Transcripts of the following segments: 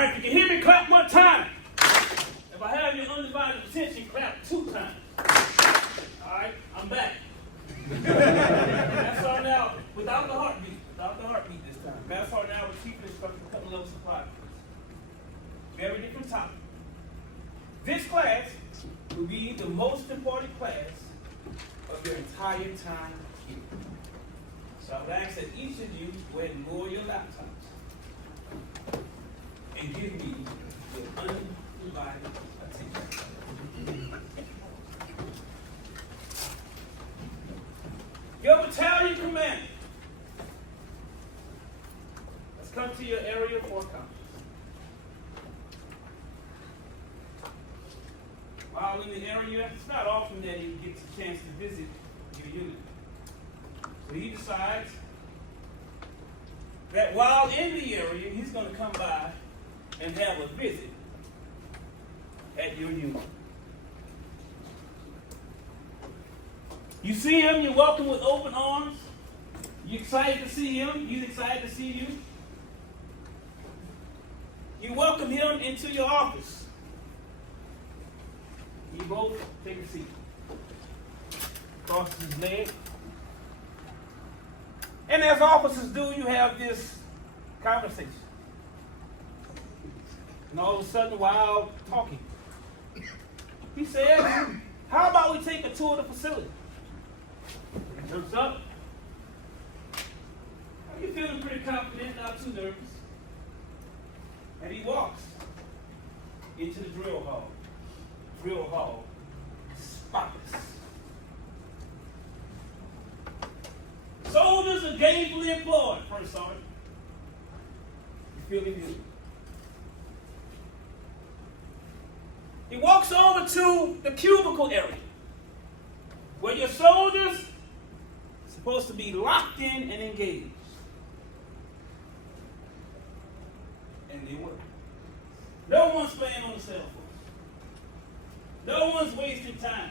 All right, if you can hear me, clap one time. If I have your undivided attention, clap 2 times. All right, I'm back. That's all now, without the heartbeat. Without the heartbeat this time. That's all now with chief instructor, couple level supply. Very different topic. This class will be the most important class of your entire time here. So I would ask that each of you go ahead and lower your laptops and give me your undivided attention. Your battalion commander. Let's come to your area of forecast. While in the area, it's not often that he gets a chance to visit your unit. So he decides that while in the area, he's going to come by and have a visit at your unit. You see him, you welcome with open arms. You excited to see him, he's excited to see you. You welcome him into your office. You both take a seat. Crosses his leg. And as officers do, you have this conversation. And all of a sudden, while talking, he says, how about we take a tour of the facility? He looks up. You're feeling pretty confident, not too nervous. And he walks into the drill hall. Drill hall, spotless. Soldiers are gainfully employed, First Sergeant. You feeling good? He walks over to the cubicle area where your soldiers are supposed to be locked in and engaged. And they work. No one's playing on the cell phone. No one's wasting time.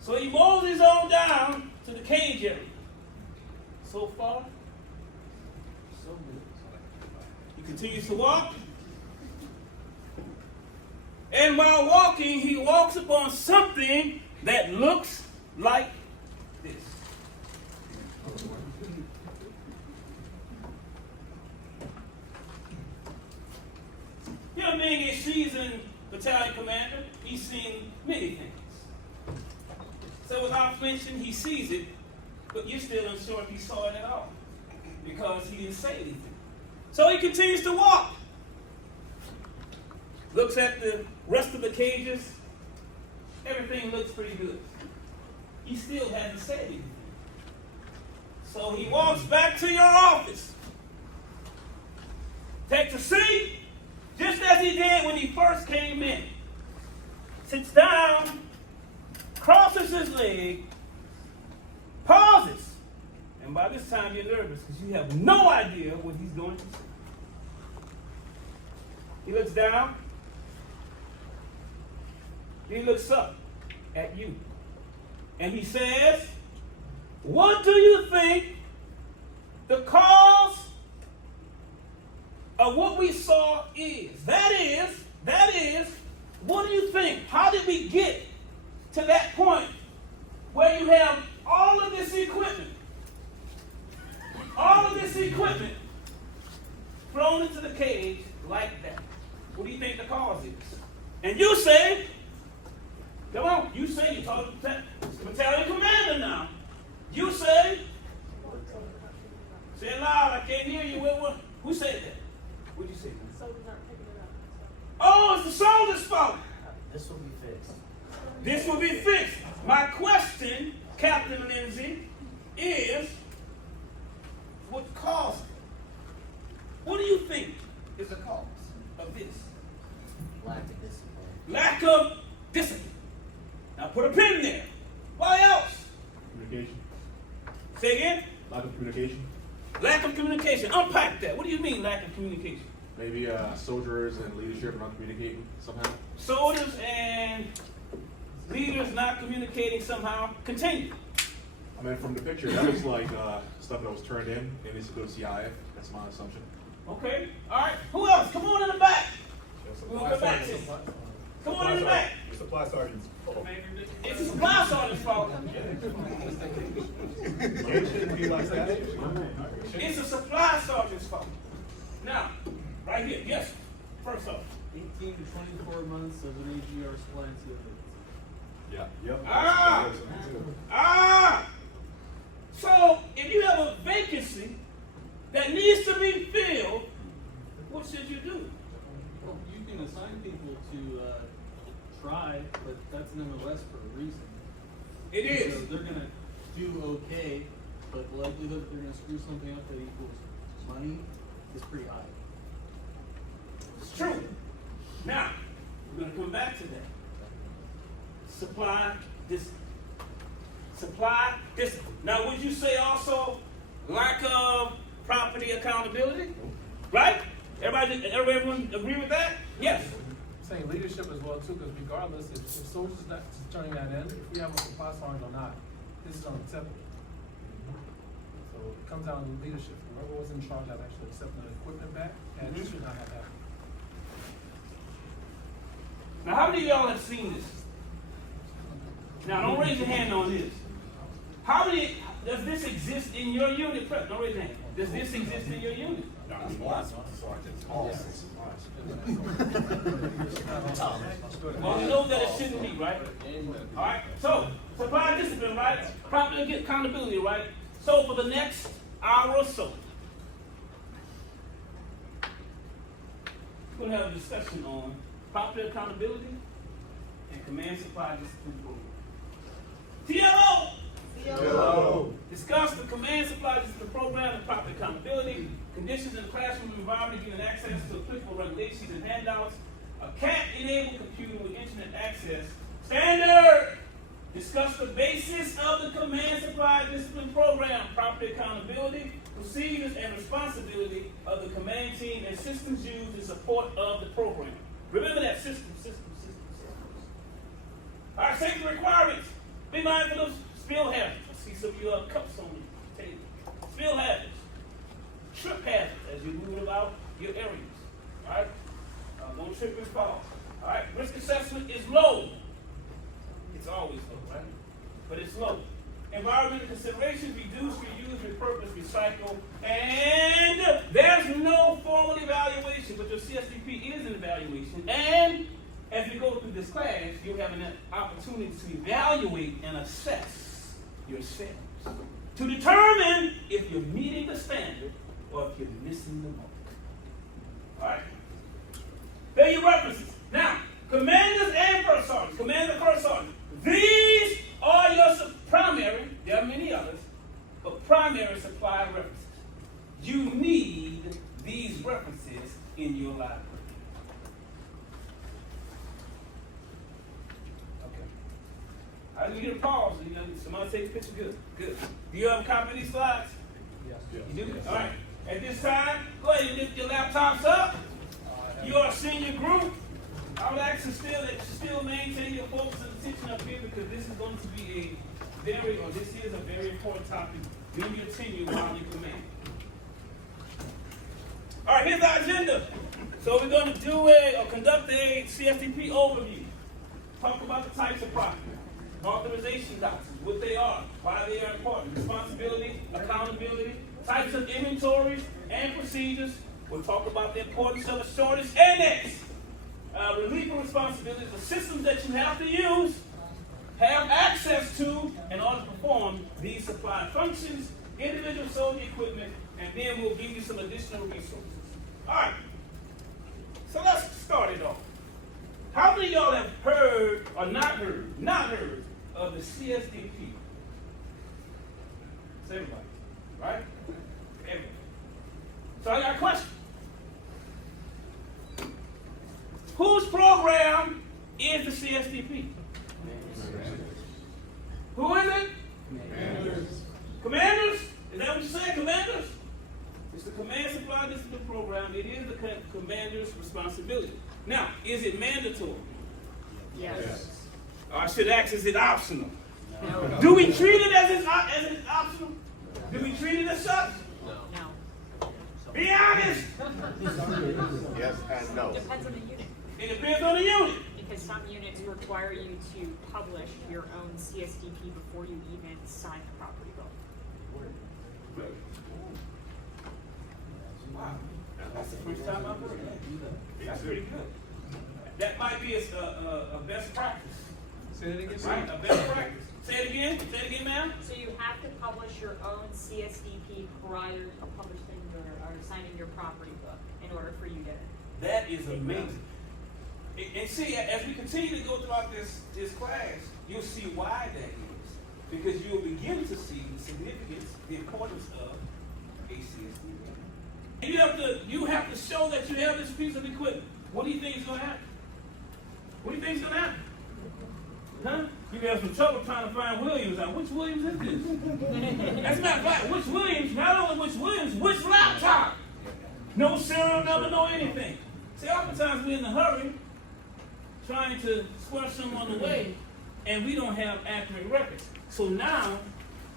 So he moves on down to the cage area. So far, so good. He continues to walk. And while walking, he walks upon something that looks like this. Him being a seasoned battalion commander, he's seen many things. So without flinching, he sees it, but you're still unsure if he saw it at all because he didn't say anything. So he continues to walk. Looks at the rest of the cages. Everything looks pretty good. He still hasn't said anything. So he walks back to your office. Takes a seat, just as he did when he first came in. Sits down, crosses his leg, pauses. And by this time you're nervous because you have no idea what he's going to say. He looks down. He looks up at you. And he says, what do you think the cause of what we saw is? That is, what do you think? How did we get to that point where you have all of this equipment thrown into the cage like that? What do you think the cause is? And you say, come on, you say, you're talking to the battalion commander now. You say it loud, I can't hear you. Who said that? What'd you say? The soldiers aren't picking it up. Oh, it's the soldiers' fault. This will be fixed. This will be fixed. My question, Captain Lindsay, is what caused it? What do you think is the cause of this? Lack of discipline. Lack of discipline. Now put a pin there. What else? Communication. Say again? Lack of communication. Lack of communication. Unpack that. What do you mean lack of communication? Maybe soldiers and leadership are not communicating somehow. Soldiers and leaders not communicating somehow. Continue. I mean, from the picture, that was like stuff that was turned in. Maybe it's to go to CIF. That's my assumption. Okay. All right. Who else? Come on in the back. We'll come back to you. Come on in the back. The supply sergeant's fault. It's a supply sergeant's fault. It's a supply sergeant's fault. Now, right here. Yes. First off. 18 to 24 months of an AGR supply and seal dates. Yeah. Yep. So, if you have a vacancy that needs to be filled, what should you do? Well, you can assign people to try, but that's an MLS for a reason. It is. So they're going to do okay, but the likelihood that they're going to screw something up that equals money is pretty high. It's true. Now, we're going to come back to that. Supply discipline. Supply discipline. Now, would you say also lack of property accountability? Right? Everyone agree with that? Yes. Saying leadership as well too, because regardless if soldiers not turning that in, if we have a supply sergeant or not, this is unacceptable. So it comes down to leadership. Whoever was in charge of actually accepting the equipment back, and this should not have happened. Now, how many of y'all have seen this? Now, don't raise your hand on this. How many, does this exist in your unit? Don't raise your hand. Does this exist in your unit? Well, you know that it shouldn't be, right? All right. So, supply discipline, right? Property accountability, right? So, for the next hour or so, we're going to have a discussion on property accountability and command supply discipline program. TLO! Discuss the command supply discipline program and property accountability, conditions in the classroom environment, giving access to applicable regulations and handouts, a CAT-enabled computer with internet access, standard. Discuss the basis of the command supply discipline program, property accountability, procedures and responsibility of the command team and systems used in support of the program. Remember that system. All right, safety requirements. Be mindful of spill hazards. I see some of your cups on the table. Spill hazards. Trip hazards as you're moving about your areas. All right? Don't trip and fall. All right? Risk assessment is low. It's always low, right? But it's low. Environmental considerations, reduce, reuse, repurpose, recycle, and there's no formal evaluation, but your CSDP is an evaluation. And as we go through this class, you'll have an opportunity to evaluate and assess yourselves to determine if you're meeting the standard or if you're missing the mark. All right? There are your references. Now, commanders and first sergeants. Commander, first sergeant. These are your primary, there are many others, but primary supply references. You need these references in your library. Okay. I need you to pause. Somebody take a picture. Good. Good. Do you have a copy of these slides? Yes. You do? All right. At this time, go ahead and lift your laptops up. You are a senior group. I would ask you that you still maintain your focus and attention up here because this is going to be this is a very important topic during your tenure while you command. All right, here's our agenda. So we're going to do or conduct a CSDP overview. Talk about the types of property, authorization documents, what they are, why they are important, responsibility, accountability, types of inventories and procedures. We'll talk about the importance of a shortage annex. Relief of responsibilities, the systems that you have to use, have access to in order to perform these supply functions, individual soldier equipment, and then we'll give you some additional resources. All right, so let's start it off. How many of y'all have heard or not heard of the CSDP? It's everybody, right? Everybody. So I got a question. Whose program is the CSDP? Who is it? Commanders? Is that what you're saying, commanders? It's the Command Supply Discipline Program. It is the commander's responsibility. Now, is it mandatory? Yes. I should ask, is it optional? No. Do we treat it as it's optional? Do we treat it as such? No. Be honest. Yes and no. Depends on the unit, It depends on the unit. because some units require you to publish your own CSDP before you even sign the property bill. Wow, that's the first time I've heard that. That's pretty good. That might be a best practice, Say that again, right? A best practice. Say it again. Say it again, ma'am. So you have to publish your own CSDP prior to publishing or signing your property book in order for you to. That is amazing. And see, as we continue to go throughout this class, you'll see why that is. Because you'll begin to see the significance, the importance of a CSDP. And you have to show that you have this piece of equipment. What do you think is going to happen? What do you think is going to happen? Huh? You have some trouble trying to find Williams out. Which Williams is this? That's not right. Which Williams? Not only which Williams, which laptop? No serial number, no anything. See, oftentimes we're in a hurry trying to square something on the way, and we don't have accurate records. So now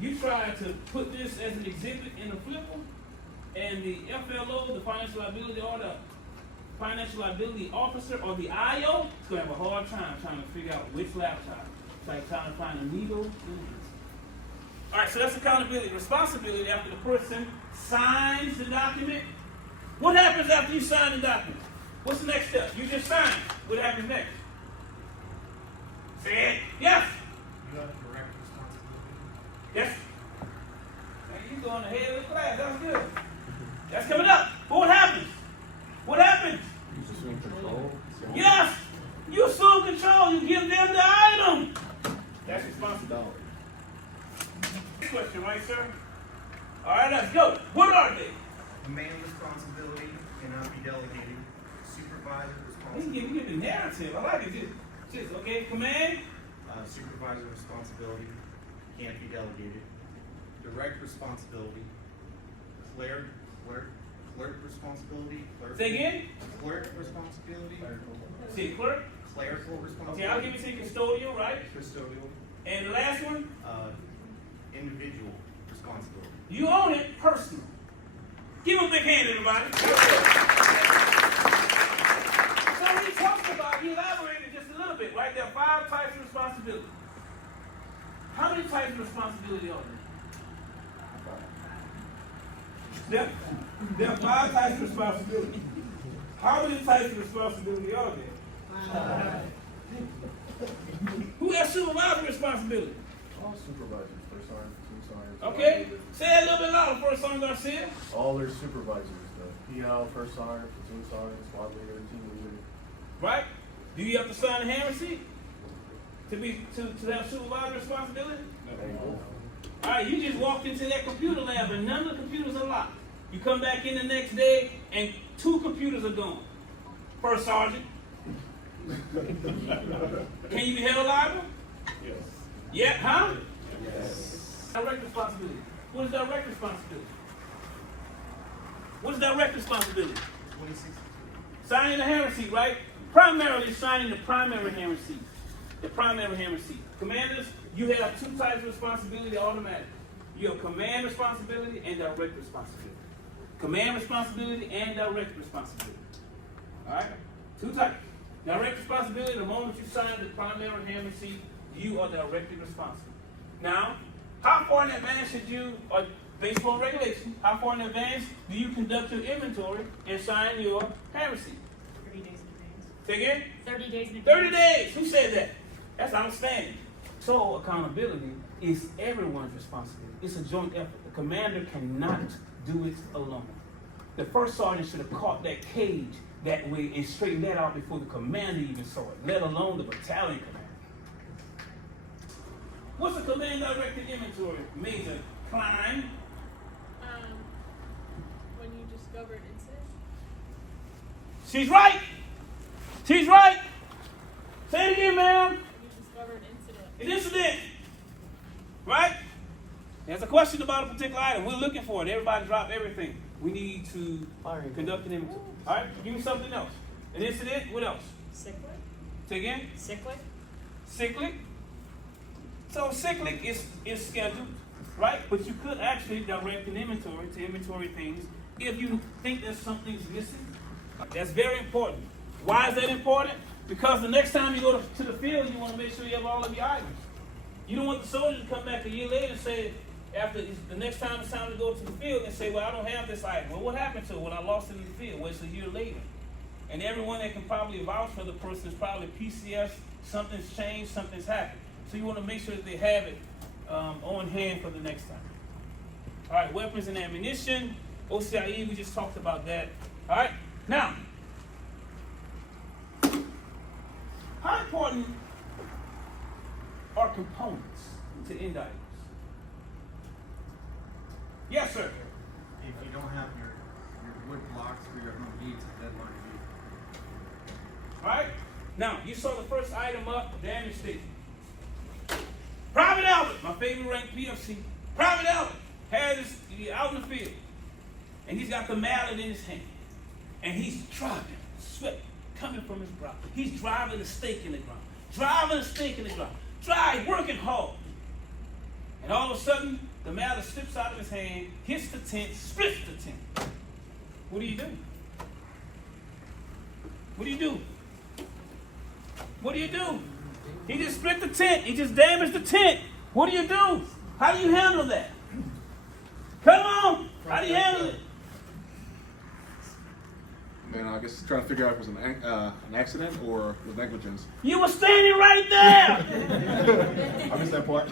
you try to put this as an exhibit in a flipper, and the FLO, the financial liability, or the financial liability officer, or the IO, is going to have a hard time trying to figure out which laptop. It's like trying to find a needle in a haystack. All right, so that's accountability. Responsibility after the person signs the document. What happens after you sign the document? What's the next step? You just signed. What happens next? Say it. Yes. You have direct responsibility. Yes. Now you going ahead of the class. That's good. That's coming up. But what happens? What happens? You assume control. Yes. You assume control. You give them the item. That's responsibility. Next question, right, sir? All right, let's go. What are they? Command responsibility cannot be delegated. Supervisor You responsibility. give the narrative. I like it. Just okay. Command. Supervisor responsibility can't be delegated. Direct responsibility. Clerk responsibility. Say again. Clerk responsibility. City clerk. Clerical Okay, responsibility. I'll give you to custodial, right? Custodial. And the last one, Individual responsibility. you own it personal. Give him a big hand, everybody. So he talks about, he elaborated just a little bit, right? There are 5 types of responsibility. How many types of responsibility are there? There are 5 types of responsibility. How many types of responsibility are there? Who has supervisory responsibility? All supervisors, first sergeant, platoon sergeant. Okay, say it a little bit louder, First Sergeant Garcia. All their supervisors, the PL, first sergeant, platoon sergeant, squad leader, team leader. Right? Do you have to sign a hand receipt to have supervisory responsibility? All right, you just walked into that computer lab and none of the computers are locked. You come back in the next day and 2 computers are gone. First sergeant. Can you be held liable? Yes. Yeah, huh? Yes. Direct responsibility. What is direct responsibility? What is direct responsibility? 26. Signing the hand receipt, right? Primarily signing the primary hand receipt. The primary hand receipt. Commanders, you have 2 types of responsibility automatic. You have command responsibility and direct responsibility. Command responsibility and direct responsibility. Alright? 2 types. Direct responsibility, the moment you sign the primary hand receipt, you are directly responsible. Now, how far in advance should you, or based on regulation, how far in advance do you conduct your inventory and sign your hand receipt? 30 days in advance. Say again? 30 days in advance. 30 days. Who said that? That's outstanding. So accountability is everyone's responsibility. It's a joint effort. The commander cannot do it alone. The first sergeant should have caught that cage that way and straightened that out before the commander even saw it, let alone the battalion commander. What's a command-directed inventory, Major Klein? When you discover an incident. She's right. She's right. Say it again, ma'am. When you discover an incident. An incident. Right? There's a question about a particular item. We're looking for it. Everybody drop everything. We need to conduct an inventory. All right? Give me something else. An incident. What else? Sick leave? Say again. Sick leave? Sick leave. So sick leave is scheduled, right? But you could actually direct an inventory to inventory things if you think that something's missing. That's very important. Why is that important? Because the next time you go to the field, you want to make sure you have all of your items. You don't want the soldier to come back a year later and say, after the next time it's time to go to the field, and say, well, I don't have this item. Well, what happened to it when I lost it in the field? Well, it's a year later. And everyone that can probably vouch for the person is probably PCS, something's changed, something's happened. So you want to make sure that they have it on hand for the next time. All right, weapons and ammunition, OCIE, we just talked about that. All right, now, how important are components to end items? Yes, sir. If you don't have your wood blocks for your home needs, it's deadline due. All right, now, you saw the first item up, damage statement. Private Albert, my favorite ranked PFC. Private Albert he's out in the field, and he's got the mallet in his hand, and he's driving, sweat coming from his brow. He's driving a stake in the ground, working hard. And all of a sudden, the mallet slips out of his hand, hits the tent, splits the tent. What do you do? What do you do? What do you do? He just split the tent. He just damaged the tent. What do you do? How do you handle that? Come on. How do you handle it? Man, I guess trying to figure out if it was an accident or was negligence. You were standing right there. I missed that part.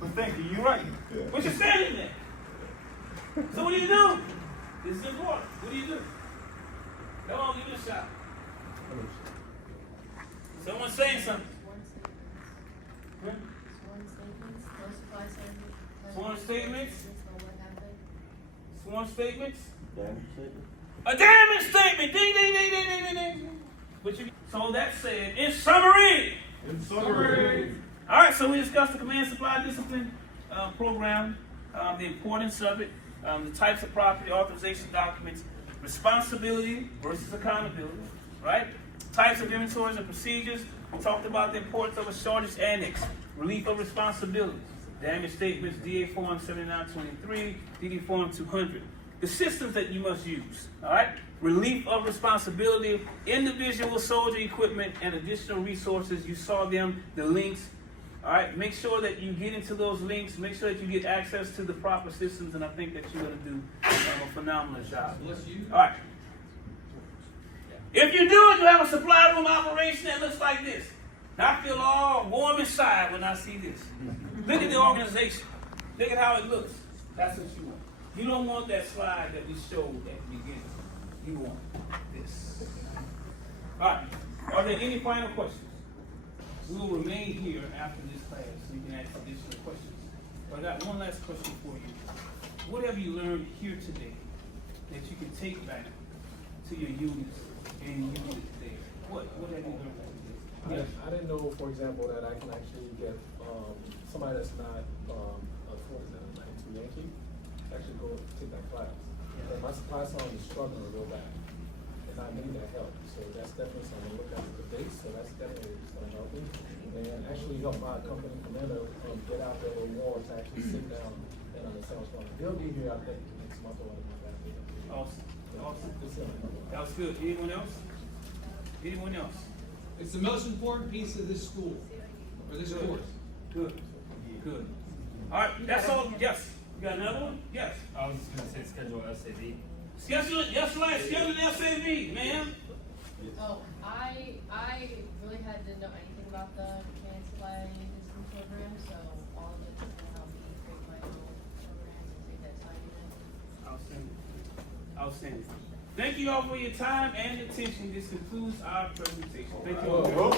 Well, thank you. You're right. Yeah. But you're standing there. So what do you do? This is important. What do you do? Come on, give me a shot. Someone saying something. Huh? Sworn statements. Sworn statements. A damage statement. Ding, ding, ding, ding, ding, ding, ding. So that said, in summary. All right, so we discussed the command supply discipline program, the importance of it, the types of property authorization documents, responsibility versus accountability, right? Types of inventories and procedures. We talked about the importance of a shortage annex, relief of responsibilities, damage statements, DA Form 7923, DD Form 200. The systems that you must use, all right? Relief of responsibility, individual soldier equipment, and additional resources. You saw them, the links. All right, make sure that you get into those links. Make sure that you get access to the proper systems, and I think that you're going to do a phenomenal job. All right. If you do it, you have a supply room operation that looks like this. Now, I feel all warm inside when I see this. Look at the organization. Look at how it looks. That's what you want. You don't want that slide that we showed at the beginning. You want this. All right. Are there any final questions? We will remain here after this class so you can ask additional questions. But I got one last question for you. What have you learned here today that you can take back to your units and use it there? What have you learned? I didn't know, for example, that I can actually get somebody that's not a 92 Yankee actually go take that class. But my supply song is struggling real bad, and I need that help. So that's definitely something to look at the base. So that's definitely going to help me, and actually help my company commander get out there a little more to actually sit down and understand what's going on. They'll be here, I think, next month or whatever. Awesome. That was good. Anyone else? Anyone else? It's the most important piece of this school, or this course. Good. All right, that's all. Yes. You got another one? Yes. I was just gonna say schedule SAV. Schedule an SAV, ma'am. Oh, I really had to know anything about the command supply discipline program, so all of it's gonna help me create my own programs and take that time in. Outstanding. Thank you all for your time and attention. This concludes our presentation. Thank you all.